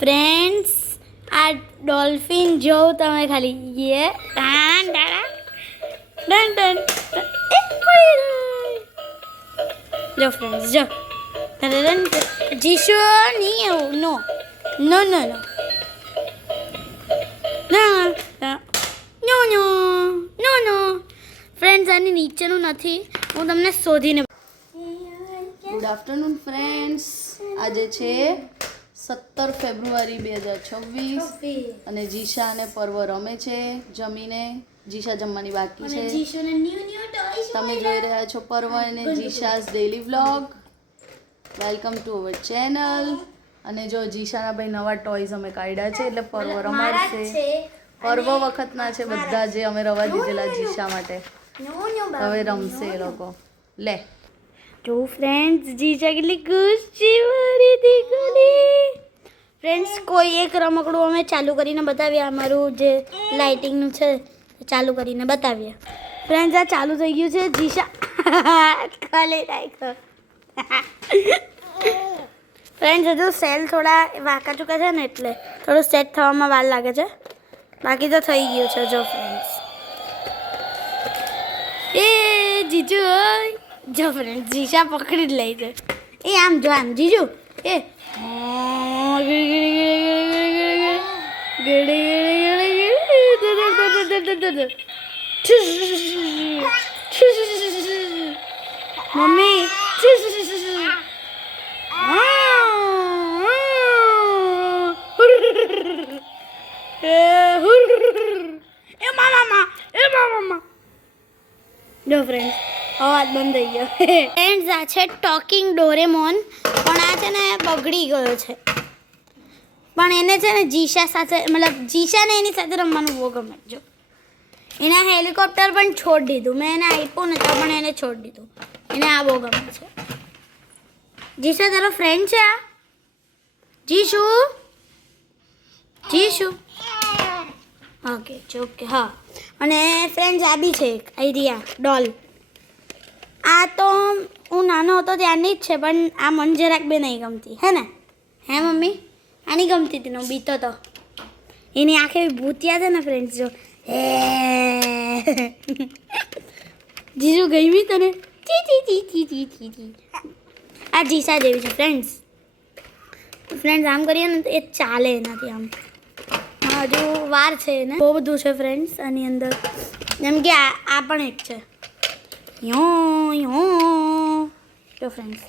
Friends આ dolphin જોઉં તમે ખાલી. યે. ટાન ટાન ડન ડન. જો ફ્રેન્ડ્સ જો. ડન જીશો, નહીં એવું ના. ના. નો નો. નો નો. ફ્રેન્ડ્સ આની નીચેનું નથી. હું તમને શોધીને ગુડ આફ્ટરનૂન ફ્રેન્ડ્સ આજે છે સત્તર ફેબ્રુઆરી બે હજાર છવ્વીસ. અને જીશા અને પર્વ રમે છે જમીને. જીશા જમવાની બાકી છે. તમે જોઈ રહ્યા છો પર્વ અને Jisha's daily vlog welcome to our channel અને જો જીશાના ભાઈ નવા ટોયઝ અમે કાઢ્યા છે એટલે પર્વ રમાડશે. પર્વ વખતના છે બધા જે અમે રવા દીધેલા જીશા માટે. હવે રમશે એ લોકો. લે. જો ફ્રેન્ડ્સ જીજા કેટલી ખુશ છે મારી દીકરી. ફ્રેન્ડ્સ કોઈ એક રમકડું અમે ચાલુ કરીને બતાવીએ. અમારું જે લાઇટિંગનું છે ચાલુ કરીને બતાવીએ. ફ્રેન્ડ્સ આ ચાલુ થઈ ગયું છે. જીશા ખાલી રાખ્યો. ફ્રેન્ડ્સ હજુ સેલ થોડા વાંકા ચૂકા છે ને એટલે થોડું સેટ થવામાં વાર લાગે છે. બાકી તો થઈ ગયું છે જો ફ્રેન્ડ્સ એ જીજુ જો ફ્રેન્ડ જીશા પકડી જ લઈ છે એ આમ જો આમ જીજુ એ મમ્મી એ મામા એ મામા જો ફ્રેન્ડ અવાજ બંધ થઈ ગયો. ફ્રેન્ડ્સ આ છે ટોકિંગ ડોરેમોન પણ આ છે ને બગડી ગયો છે. પણ એને છે ને જીશા સાથે, મતલબ જીશાને એની સાથે રમવાનું બહુ ગમે જો. એને હેલિકોપ્ટર પણ છોડી દીધું. મેં એને આપ્યું ને પણ એને છોડી દીધું. એને આ બહુ ગમે છે. જીશા, તારો ફ્રેન્ડ છે આ? જીશુ? જીશુ? ઓકે ઓકે હા. અને ફ્રેન્ડ્સ આ બી છે એક, આઈડિયા ડોલ આ તો હું નાનો હતો ત્યારની જ છે, પણ આ મન જરાક બે નહીં ગમતી. હે ને? હે, મમ્મી? આની ગમતી હતી બીતો તો. એની આંખે ભૂતિયા છે ને ફ્રેન્ડ્સ જો. હે. જીજુ, ગમી તને? આ જીસા જેવી છે ફ્રેન્ડ્સ ફ્રેન્ડ્સ આમ કરીએ ને તો એ ચાલે એનાથી આમ. હજુ વાર છે ને બહુ બધું છે ફ્રેન્ડ્સ આની અંદર. જેમ કે આ પણ એક છે. જો ફ્રેન્ડ્સ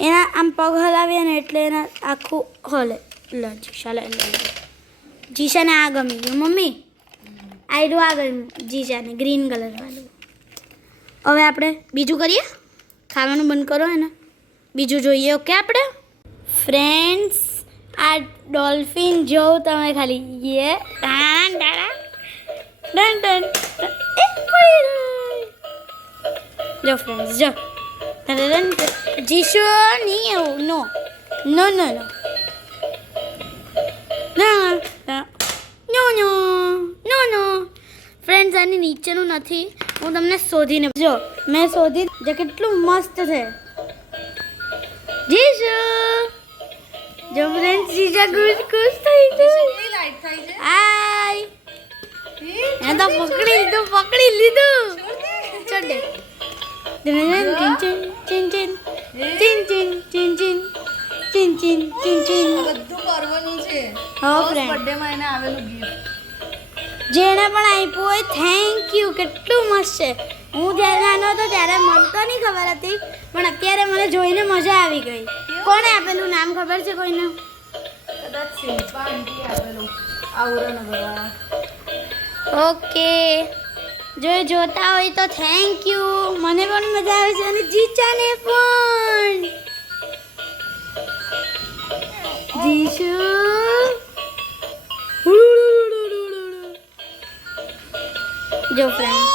એના આમ પગ હલાવીએ ને એટલે એના આખું હલે લે જીશા લે. જીશાને આ ગમી ગયું મમ્મી આયરું આ ગયું જીશાને ગ્રીન કલરવાળું હવે આપણે બીજું કરીએ ખાવાનું બંધ કરો એને બીજું જોઈએ ઓકે આપણે ફ્રેન્ડ્સ આ ડોલ્ફિન જોઉં તમે ખાલી યે ટાણા ડન ડન. જો ફ્રેન્ડ્સ જો ડન. જીશુ નહીં એવું નો નો નો નો ના ના. નો નો ફ્રેન્ડ્સ આની નીચેનું નથી. હું તમને શોધીને જો મેં શોધી જે કેટલું મસ્ત છે. જીશુ જો ફ્રેન્ડ્સ જીજા ખુશ ખુશ થઈ ગઈ. હાય એ તો પકડી લીધું પકડી લીધું. ચડે. ચિન ચિન ચિન ચિન. ચિન ચિન ચિન ચિન. ચિન ચિન ચિન બધું પર્વનું છે. હા ફ્રેન્ડ બર્થડેમાં એને આવેલું ગિફ્ટ જેણે પણ આપ્યું હોય થેન્ક યુ કેટલું મસ્ત છે. હું જ્યારે નાનો હતો ત્યારે મને તો નહીં ખબર હતી પણ અત્યારે મને જોઈને મજા આવી ગઈ. કોણે આપેલું નામ ખબર છે કોઈને? કદાચ શિલ્પા આંટી આવરણગરવાળા ઓકે. જો જોતા હોય તો થેન્ક યુ મને પણ મજા આવે છે અને જીચાને પણ. જીશુ. જો ફ્રેન્ડ્સ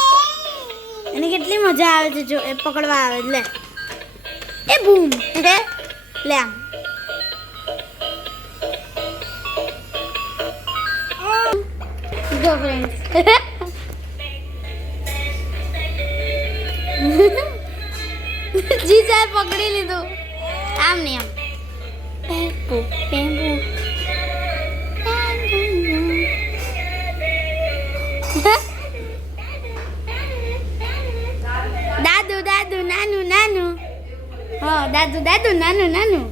એને કેટલી મજા આવે છે જો એ પકડવા આવે. લે. એ બૂમ લે લે આમ. જો ફ્રેન્ડ્સ જી સાહેબ પકડી લીધું. આમ ને આમ. દાદુ દાદુ, નાનું નાનું. હા, દાદુ દાદુ, નાનું નાનું.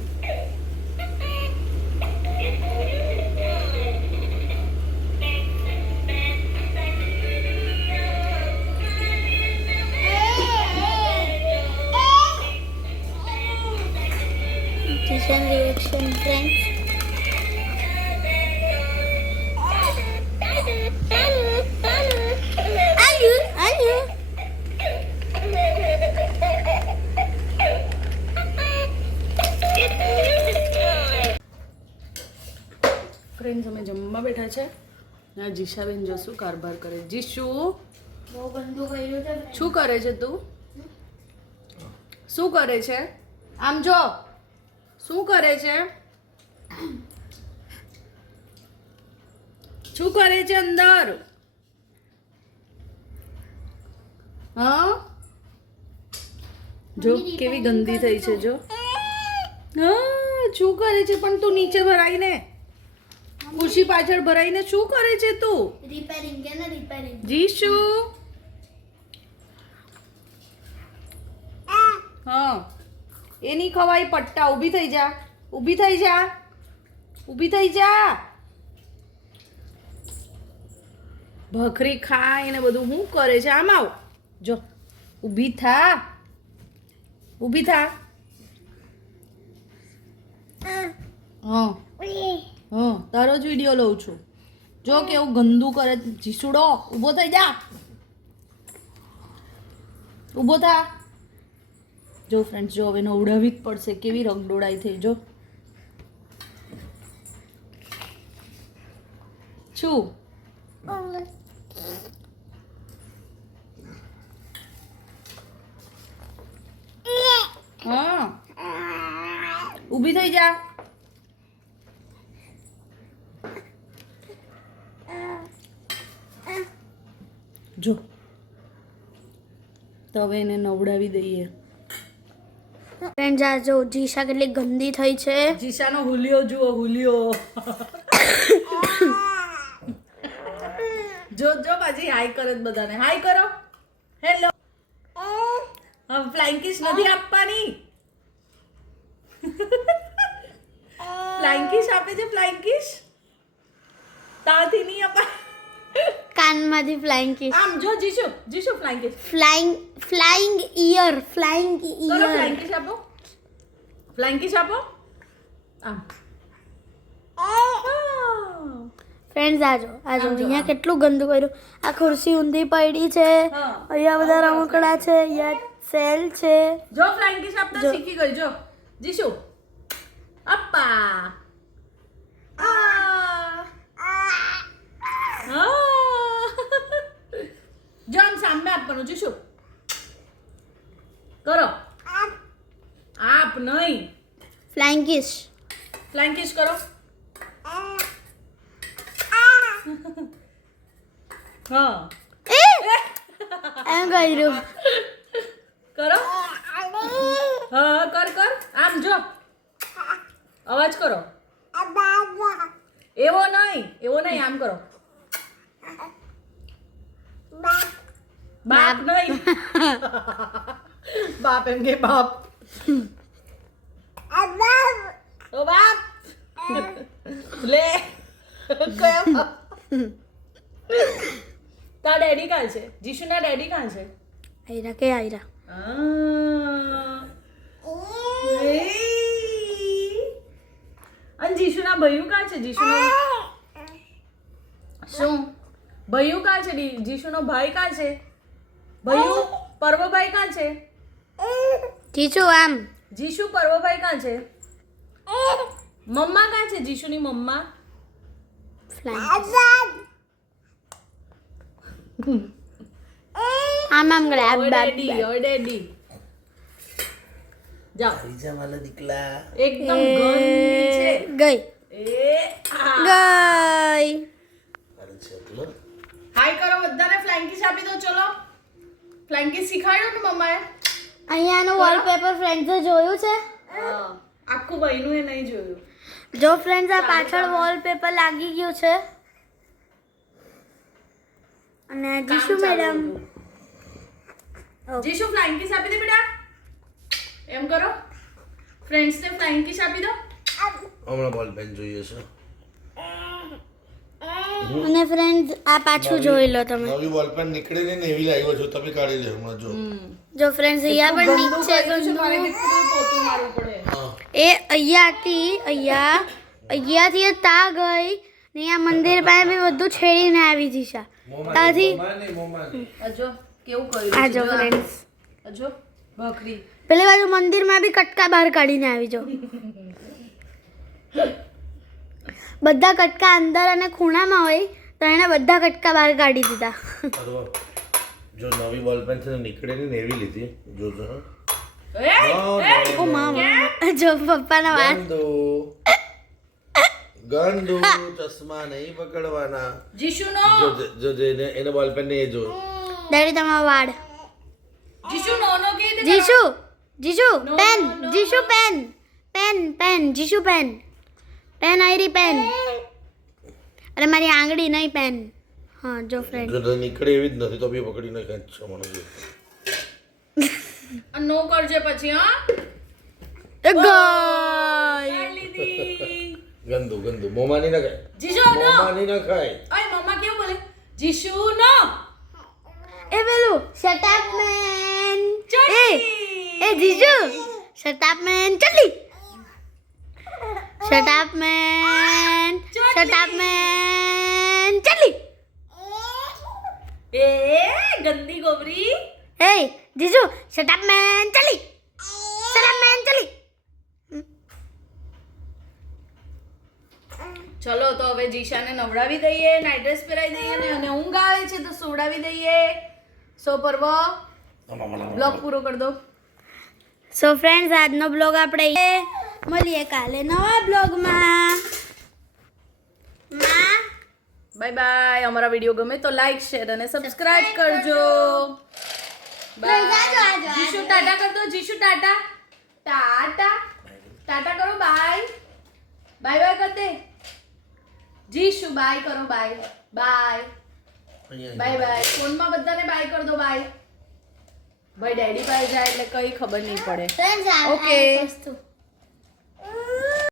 ફ્રેન્ડ્સ અમે જમવા બેઠા છે. આ જીશાબેન જો શું કારભાર કરે. જીશુ બહુ ગંદુ કર્યું છે શું કરે છે તું? શું કરે છે? આમ જો. શું કરે છે? શું કરે છે અંદર? હા? જો કેવી ગંદી થઈ છે જો. હા શું કરે છે? પણ તું નીચે ભરાઈને. ખુશી પાછળ ભરાઈને શું કરે છે તું? રિપેરિંગ કે ને રિપેરિંગ જીશુ? હા. એ નહીં ખવાય પટ્ટા ઊભી થઈ જા. ઊભી થઈ જા. ઊભી થઈ જા. ભખરી ખાય ને બધું શું કરે છે? આમ આવ. જો. ઊભી થા. ઊભી થા. હા. હા, તારો જ વીડિયો લઉં છું. જો કેવું ગંદુ કરે, જીસુડો, ઊભો થઈ જા. ઊભો થા. જો ફ્રેન્ડ્સ જો હવે નવડાવી જ પડશે, કેવી રગડોળાઈ થઈ, જો. શું? હા. ઊભી થઈ જો. તો હવે એને નવડાવી દઈએ. ફ્રેન્ડ્સ આ જો જીશા કેટલી ગંદી થઈ છે. જીશાનો હુલિયો જુઓ હુલિયો. જો જો બાજી હાય કરે બધાને. હાય કરો. હેલો ફ્લાઇંગ કિસ નથી આપવાની. ફ્લાઇંગ કિસ આપે છે ફ્લાઇંગ કિસ તાથી નહીં આપા કાનમાંથી ફ્લાઇંગ કિસ આમ જો Jishu Jishu flying kiss flying flying ear flying કરો ઇયર ફ્લાઇંગ કિસ આપો ફ્લાઇંગ કિસ આપો આમ ફ્રેન્ડ્સ આ જો આ જો આમ જો, અહીંયા આમ. કેટલું ગંદુ કર્યું આ ખુરશી ઊંધી પડી છે હા. અહીંયા બધા રમકડા છે અહીંયા સેલ છે જો ફ્લાઇંગ કિસ આપતા જો. શીખી ગઈ જો જીશુ અપ્પા આ. હા. જો આમ સામે આપવાનું જીશુ. કરો. આપ. નહીં. ફ્લાઇંગ કિસ ફ્લાઇંગ કિસ કરો. હા. એમ એમ રહ્યું. કરો. હા કર કર. આમ જો. અવાજ કરો. એવો નહીં. એવો નહીં આમ કરો. બાપ નહીં. બાપ એમ કે બાપ. ઓ બાપ. લે. કયા તા ડેડી કાં છે? જીશુના ડેડી કાં છે? આયરા કે આયરા. અને જીશુના ભૈયું કાં છે? જીશુનો શું? ભયું કાં છે? ડી- જીશુનો ભાઈ કાં છે? ભૈયું પર્વભાઈ કાં છે? જીજુ આમ. જીશુ પર્વભાઈ કાં છે? મમ્મા કાં છે જીશુની મમ્મા? ફ્લાઇંગ આમ આમ કરે આમ ઓય બાદ ડેડી ઓય ડેડી. જાઓ. પૈસા વાળા દીકલા. એકદમ ગંદી છે. ગઈ. એ આ. ગઈ. અરે છે એટલો હાય કરો બધાને ફ્લાન્કીસ આપી દો ચલો. ફ્લાન્કીસ શીખવાડ્યું ને મમ્માએ? અહીંયાનું વોલપેપર ફ્રેન્ડ્સે જોયું છે? આખું બહેનું એ નહીં જોયું. જો ફ્રેન્ડ્સ આ પાછળ વોલપેપર લાગી ગયું છે. અને Jishu madam Jishu flying kiss આપી દે બેટા. એમ કરો. ફ્રેન્ડ્સને ફ્લાઇંગ કિસ આપી દો. હમણાં બોલ પેન જોઈએ છે. અને ફ્રેન્ડ આ પાછું જોઈ લો તમે. નવી બોલ પેન નીકળે ને એવી લાગ્યો છો તમે કાઢી લે હમણાં જો. જો ફ્રેન્ડ્સ અહીંયા પણ નીચે મારે કેટલું પોતું મારવું પડે. એ એ અહીંયાથી અહીંયા અહીંયાથી તા ગઈ ને આ મંદિર પાસે બી બધું છેડીને આવી જીશા ત્યાંથી અજો કેવું કર્યું આ જો જો ફ્રેન્ડ્સ અજો ભાખરી. પેલી બાજુ મંદિરમાં બી કટકા બહાર કાઢીને આવી જો બધા કટકા અંદર અને ખૂણામાં હોય તો એણે બધા કટકા બહાર કાઢી દીધા. જો નવી બોલ પેન છે ને નીકળે ને એવી લીધી. જોજો ઓ મામા જો પપ્પાના વાત ગંદુ. ચશ્મા નહીં પકડવાના. જીશુનો. જો જો- જો જો એને એને બોલ પેન ને એ જો. ડેડી તમારો વાડ જીશુ નો નો કે Jishu Jishu pen Jishu pen. Pen pen Jishu pen. Pen આયરી pen અરે મારી આંગળી નહીં પેન હા જો ફ્રેન્ડ નીકળે એવી જ નથી તો બી પકડીને ખેંચશો મને નો કરજે પછી હા. એ ગાય ગંદુ ગંદુ. મોમાં નહીં નખાય. જીજો નો. મોમાં નહીં નખાય. ઓય મમ્મા કેવું બોલે? જીશુ નો. એ પેલું શટ અપ મેન એ એ જીજુ. શટ અપ મેન ચલી shut up, man Shut up, man ચલી એ ગંદી ગોબરી એ જીજુ શટ અપ મેન ચલી શટ અપ મેન ચલી ચલો તો હવે જીશાને નવડાવી દઈએ નાઇટ ડ્રેસ પહેરાવી દઈએ ને અને ઊંઘ આવે છે તો સુવડાવી દઈએ. સો પર્વ બ્લોગ પૂરો કરી દો. સો ફ્રેન્ડ્સ આજનો બ્લોગ આપણે મળીએ કાલે નવા બ્લોગમાં. બાય બાય અમારા વીડિયો ગમે તો લાઈક શેર અને સબસ્ક્રાઇબ કરજો. બાય જીશુ ટાટા કરતો જીશુ ટાટા. ટાટા. ટાટા કરો બાય બાય બાય કરતે. જીશુ બાય કરો બાય બાય બાય બાય ફોનમાં બધાને બાય કરી દો બાય ભાઈ ડેડી પાસે જાય એટલે કઈ ખબર નહીં પડે. વસ્તુ.